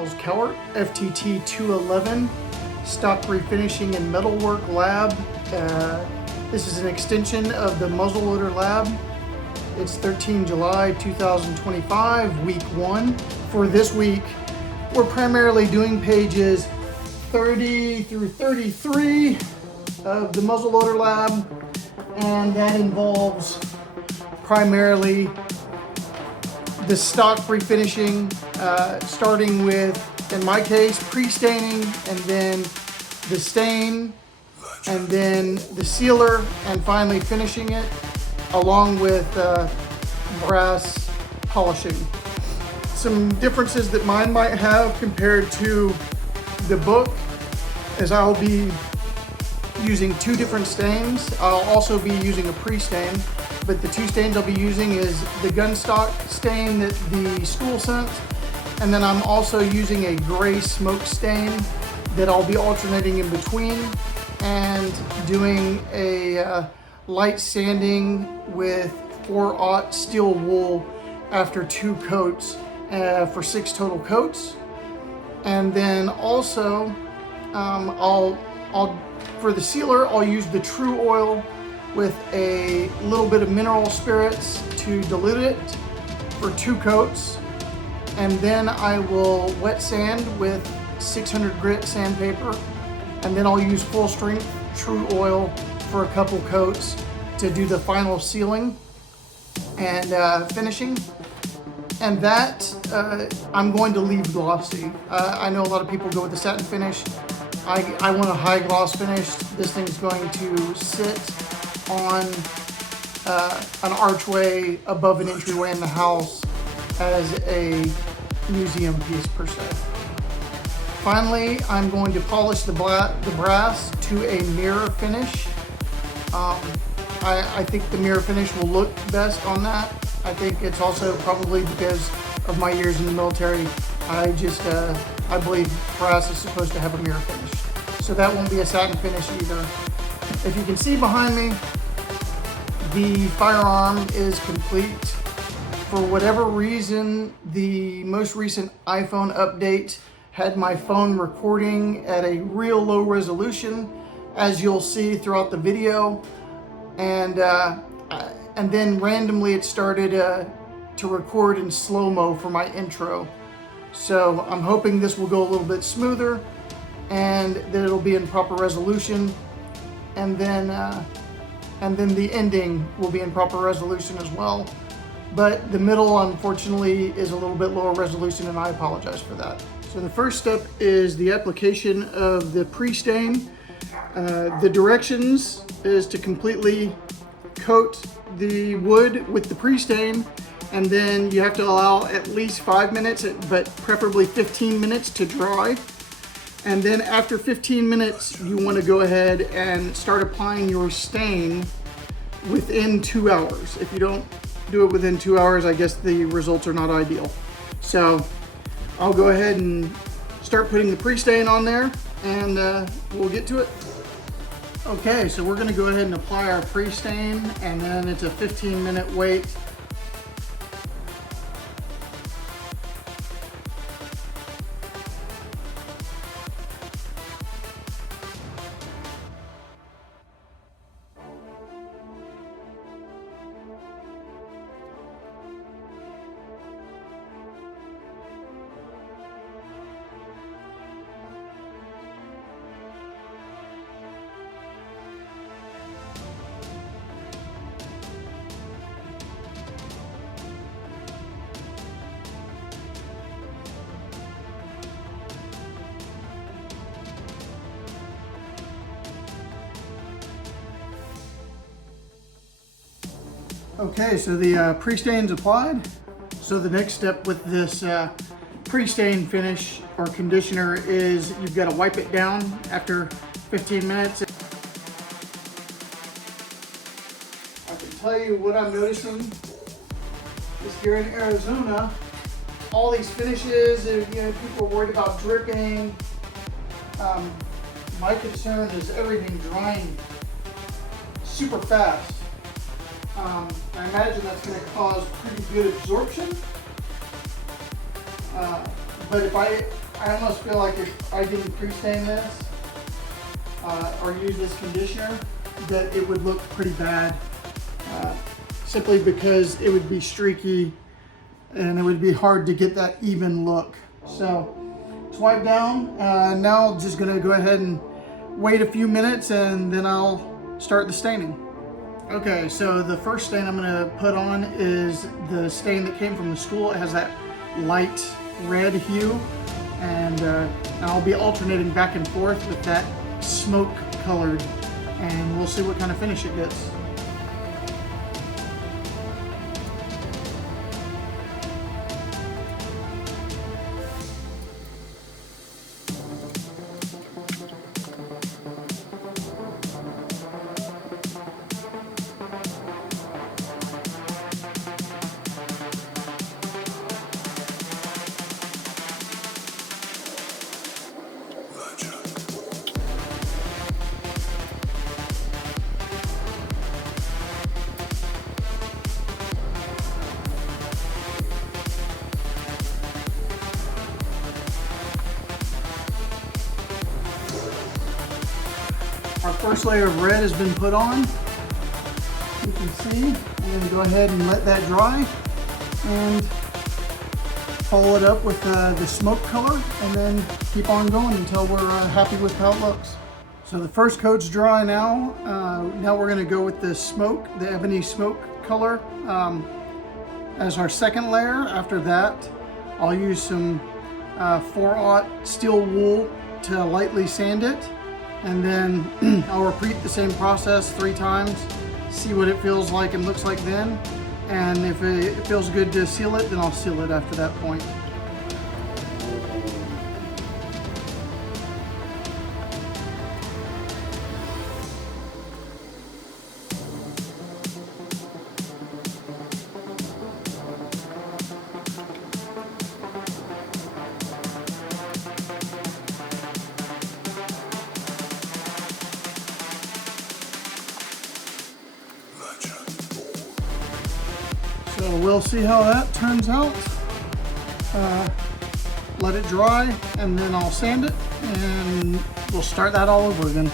Charles Kellert, FTT 211, Stock Refinishing and Metalwork Lab. This is an extension of the Muzzleloader Lab. It's 13 July 2025, week 1. For this week, we're primarily doing pages 30 through 33 of the Muzzleloader Lab, and that involves primarily the stock refinishing, starting with, in my case, pre-staining, and then the stain, and then the sealer, and finally finishing it, along with brass polishing. Some differences that mine might have compared to the book is I'll be using 2 different stains. I'll also be using a pre-stain, but the 2 stains I'll be using is the gun stock stain that the school sent, and then I'm also using a gray smoke stain that I'll be alternating in between, and doing a light sanding with 4/0 steel wool after 2 coats for 6 total coats. And then also I'll for the sealer, I'll use the True Oil with a little bit of mineral spirits to dilute it for 2 coats. And then I will wet sand with 600 grit sandpaper. And then I'll use full strength True Oil for a couple coats to do the final sealing and finishing. And that I'm going to leave glossy. I know a lot of people go with the satin finish. I want a high gloss finish. This thing's going to sit on an archway above an entryway in the house as a museum piece per se. Finally, I'm going to polish the brass to a mirror finish. I think the mirror finish will look best on that. I think it's also probably because of my years in the military. I believe brass is supposed to have a mirror finish. So that won't be a satin finish either. If you can see behind me, the firearm is complete. For whatever reason, the most recent iPhone update had my phone recording at a real low resolution, as you'll see throughout the video. And then randomly it started to record in slow-mo for my intro. So I'm hoping this will go a little bit smoother and that it'll be in proper resolution. And then the ending will be in proper resolution as well. But the middle, unfortunately, is a little bit lower resolution, and I apologize for that. So the first step is the application of the pre-stain. The directions is to completely coat the wood with the pre-stain, and then you have to allow at least 5 minutes, but preferably 15 minutes to dry. And then after 15 minutes, you want to go ahead and start applying your stain within 2 hours. If you don't do it within 2 hours, I guess the results are not ideal. So I'll go ahead and start putting the pre-stain on there, and we'll get to it. Okay, so we're gonna go ahead and apply our pre-stain, and then it's a 15-minute wait. Okay, so the pre-stain's applied. So the next step with this pre-stain finish or conditioner is you've got to wipe it down after 15 minutes. I can tell you what I'm noticing is here in Arizona, all these finishes, people are worried about dripping. My concern is everything drying super fast. I imagine that's going to cause pretty good absorption. But if I almost feel like if I didn't pre-stain this or use this conditioner, that it would look pretty bad. Simply because it would be streaky and it would be hard to get that even look. So swipe down. Now I'm just gonna go ahead and wait a few minutes and then I'll start the staining. Okay, so the first stain I'm gonna put on is the stain that came from the school. It has that light red hue, and I'll be alternating back and forth with that smoke colored, and we'll see what kind of finish it gets. Our first layer of red has been put on. You can see. I'm going to go ahead and let that dry and follow it up with the smoke color, and then keep on going until we're happy with how it looks. So the first coat's dry now. Now we're going to go with the smoke, the ebony smoke color as our second layer. After that, I'll use some 4/0 steel wool to lightly sand it. And then I'll repeat the same process 3 times, see what it feels like and looks like then. And if it feels good to seal it, then I'll seal it after that point. So we'll see how that turns out. Let it dry, and then I'll sand it, and we'll start that all over again.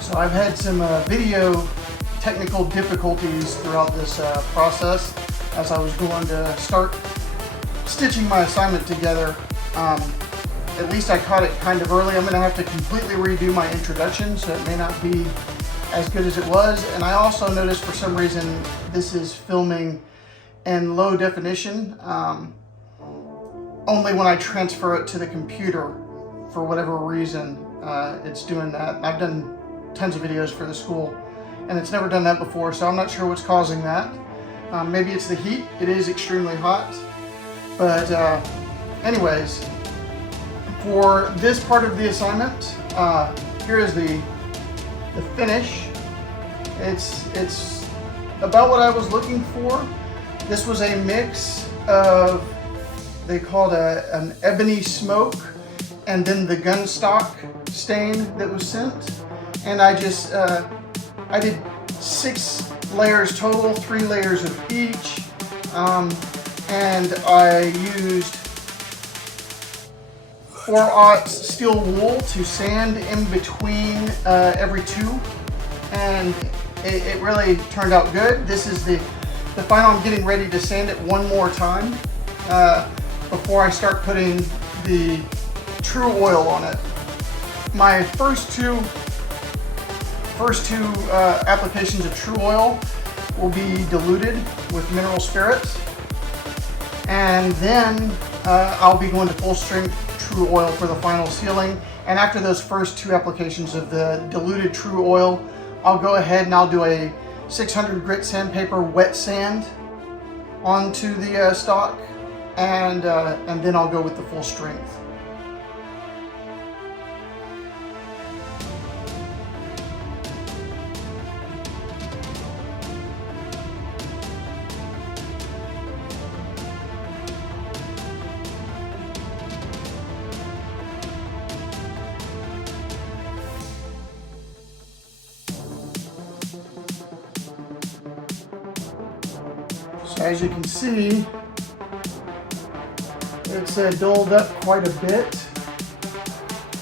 So I've had some video technical difficulties throughout this process as I was going to start stitching my assignment together. At least I caught it kind of early. I'm going to have to completely redo my introduction, so it may not be as good as it was. And I also noticed for some reason this is filming in low definition, only when I transfer it to the computer. For whatever reason, it's doing that. I've done tons of videos for the school and it's never done that before, so I'm not sure what's causing that. Maybe it's the heat. It is extremely hot. But anyways, for this part of the assignment, here is the finish. It's about what I was looking for. This was a mix of, they called an ebony smoke and then the gun stock stain that was sent. And I just, I did 6 layers total, 3 layers of each. And I used 4/0 steel wool to sand in between every 2. And it really turned out good. This is the final. I'm getting ready to sand it one more time before I start putting the true oil on it. My first two applications of true oil will be diluted with mineral spirits, and then I'll be going to full strength true oil for the final sealing. And after those first 2 applications of the diluted true oil, I'll go ahead and I'll do a 600 grit sandpaper wet sand onto the stock, and then I'll go with the full strength. As you can see, it's dulled up quite a bit.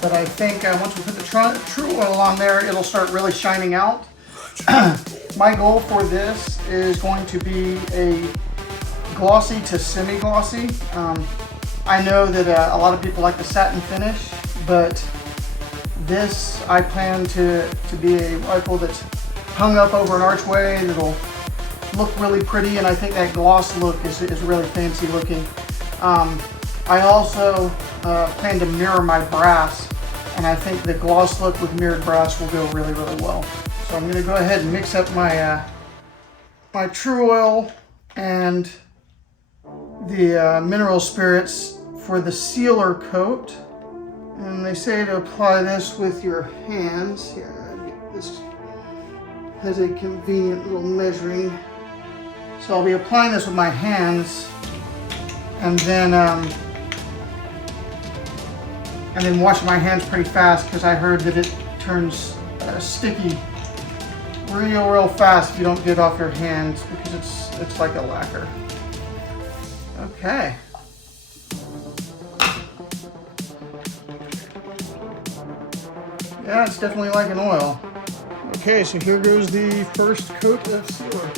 but I think once we put the true oil on there, it'll start really shining out. My goal for this is going to be a glossy to semi-glossy. I know that a lot of people like the satin finish, but this I plan to be a rifle that's hung up over an archway that'll look really pretty, and I think that gloss look is really fancy looking. I also plan to mirror my brass, and I think the gloss look with mirrored brass will go really, really well. So I'm going to go ahead and mix up my my true oil and the mineral spirits for the sealer coat. And they say to apply this with your hands. Here, this has a convenient little measuring. So I'll be applying this with my hands, and then washing my hands pretty fast, because I heard that it turns sticky real fast if you don't get it off your hands, because it's like a lacquer. Okay. Yeah, it's definitely like an oil. Okay, so here goes the first coat of sealer.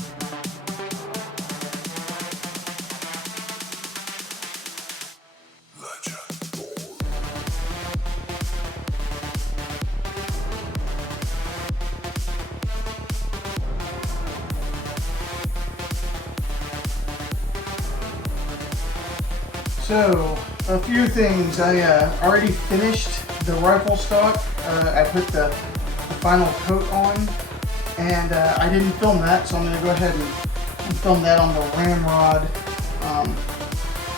So, a few things. I already finished the rifle stock. I put the final coat on, and I didn't film that, so I'm going to go ahead and film that on the ramrod.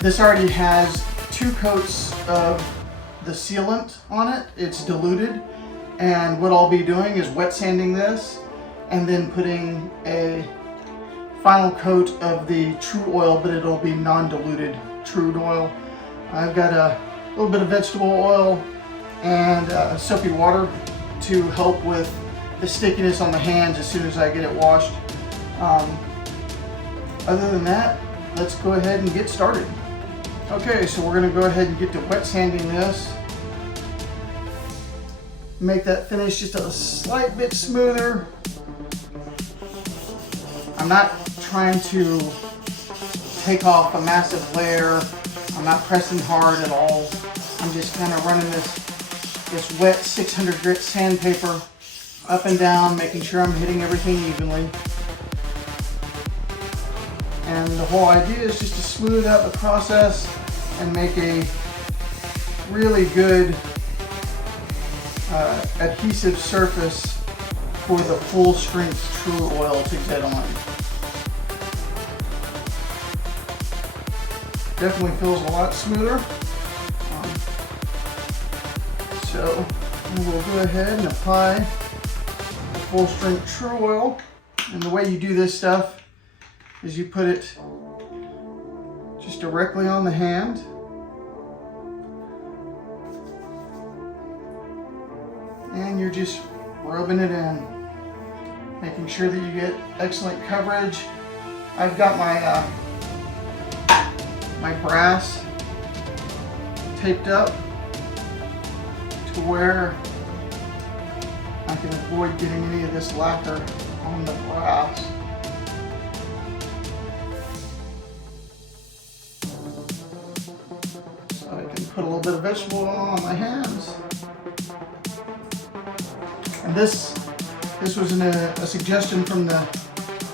This already has 2 coats of the sealant on it. It's diluted, and what I'll be doing is wet sanding this and then putting a final coat of the true oil, but it'll be non-diluted true oil. I've got a little bit of vegetable oil and soapy water to help with the stickiness on the hands as soon as I get it washed. Other than that, let's go ahead and get started. Okay, so we're going to go ahead and get to wet sanding this. Make that finish just a slight bit smoother. I'm not trying to take off a massive layer. I'm not pressing hard at all. I'm just kind of running this wet 600 grit sandpaper up and down, making sure I'm hitting everything evenly. And the whole idea is just to smooth out the process and make a really good adhesive surface for the full strength true oil to get on. Definitely feels a lot smoother. So we'll go ahead and apply the full strength true oil. And the way you do this stuff is you put it just directly on the hand. And you're just rubbing it in, making sure that you get excellent coverage. I've got my my brass taped up to where I can avoid getting any of this lacquer on the brass. So I can put a little bit of vegetable oil on my hands. And this was a suggestion from the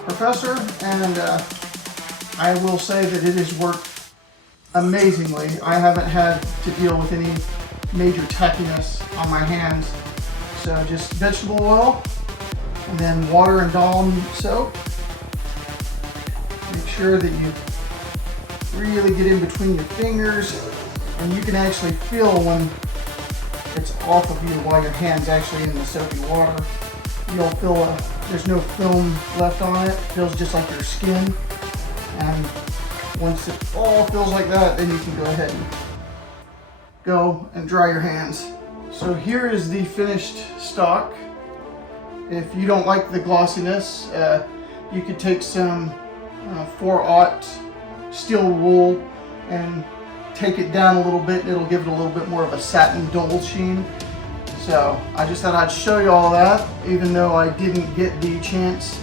professor, and I will say that it has worked amazingly. I haven't had to deal with any major tackiness on my hands. So just vegetable oil and then water and Dawn soap. Make sure that you really get in between your fingers, and you can actually feel when it's off of you while your hand's actually in the soapy water. You'll feel there's no film left on it. It feels just like your skin. And once it all feels like that, then you can go ahead and go and dry your hands. So here is the finished stock. If you don't like the glossiness, you could take some 4/0 steel wool and take it down a little bit and it'll give it a little bit more of a satin dull sheen. So I just thought I'd show you all that, even though I didn't get the chance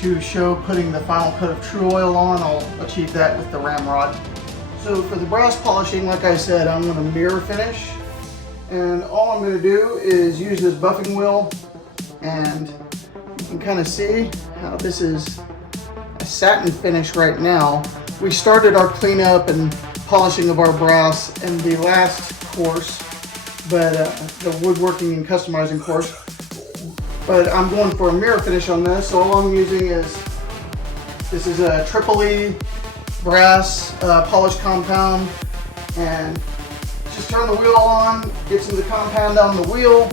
to show putting the final coat of True Oil on. I'll achieve that with the ramrod. So for the brass polishing, like I said, I'm going to mirror finish. And all I'm going to do is use this buffing wheel, and you can kind of see how this is a satin finish right now. We started our cleanup and polishing of our brass in the last course, but the woodworking and customizing course. But I'm going for a mirror finish on this, so all I'm using is, this is a Triple-E brass polish compound, and just turn the wheel on, get some of the compound on the wheel,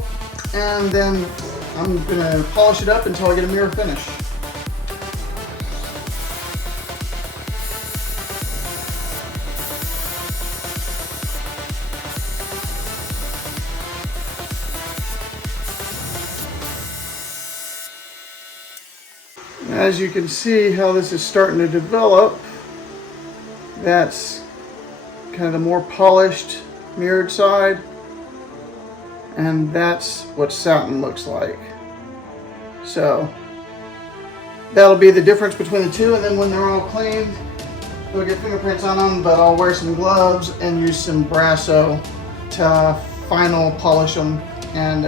and then I'm gonna polish it up until I get a mirror finish. As you can see how this is starting to develop, that's kind of the more polished mirrored side, and that's what satin looks like. So that'll be the difference between the two, and then when they're all cleaned, they'll get fingerprints on them, but I'll wear some gloves and use some Brasso to final polish them, and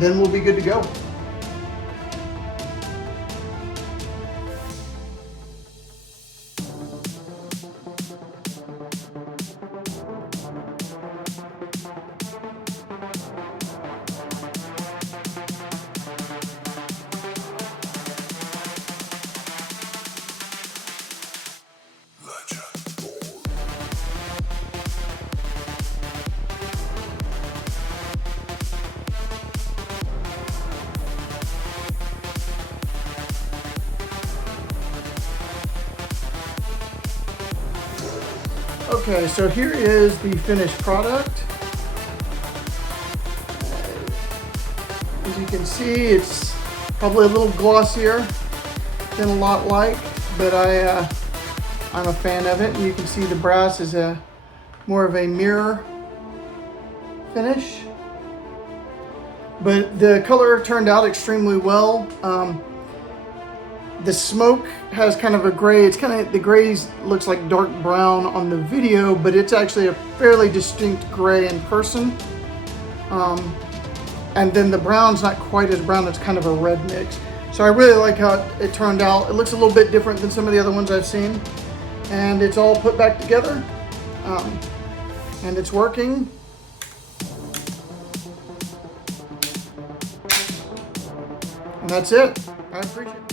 then we'll be good to go. Okay, so here is the finished product. As you can see, it's probably a little glossier than a lot like, but I'm a fan of it. And you can see the brass is more of a mirror finish. But the color turned out extremely well. The smoke has kind of a gray, it's kind of, the grays looks like dark brown on the video, but it's actually a fairly distinct gray in person. And then the brown's not quite as brown, it's kind of a red mix. So I really like how it turned out. It looks a little bit different than some of the other ones I've seen. And it's all put back together. And it's working. And that's it. I appreciate it.